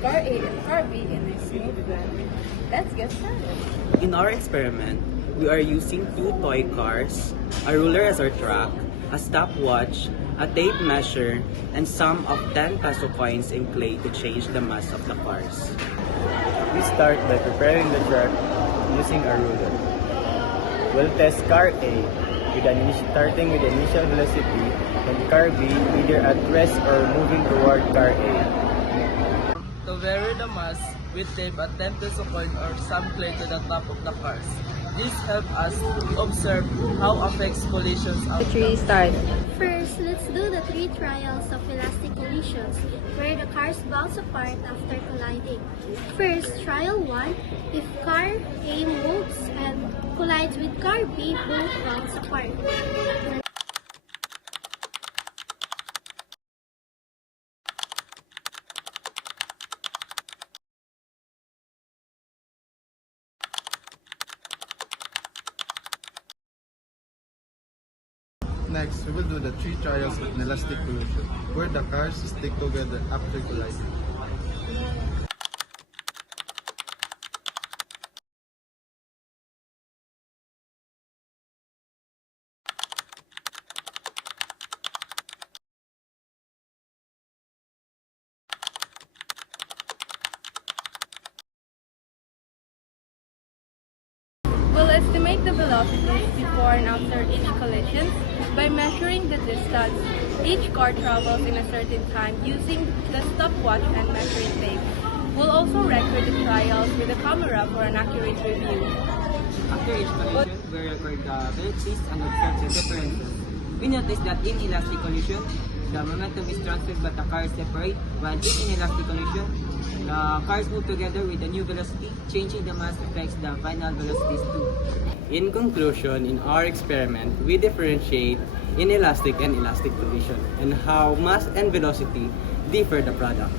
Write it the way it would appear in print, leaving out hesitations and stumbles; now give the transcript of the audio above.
car A and car B in a smooth manner. Let's get started. In our experiment, we are using two toy cars, a ruler as our track, a stopwatch, a tape measure, and some of 10 peso coins in clay to change the mass of the cars. We start by preparing the track using a ruler. We'll test car A starting with initial velocity and car B either at rest or moving toward car A. To vary the mass, we tape a 10 peso coin or some clay to the top of the cars. This helps us observe how affects collisions. Start. First, let's do the 3 trials of elastic collisions, where the cars bounce apart after colliding. First, trial 1, if car A moves and collides with car B, both bounce apart. Next, we will do the 3 trials of elastic collision, where the cars stick together after colliding. We'll estimate the velocities before and after each collision by measuring the distance each car travels in a certain time using the stopwatch and measuring tape. We'll also record the trials with a camera for an accurate review. After each collision, we record the velocities and observe the differences. We notice that in elastic collision, the momentum is transferred but the cars separate, while in inelastic collision, the cars move together with a new velocity, changing the mass affects the final velocities too. In conclusion, in our experiment, we differentiate inelastic and elastic collision and how mass and velocity differ the product.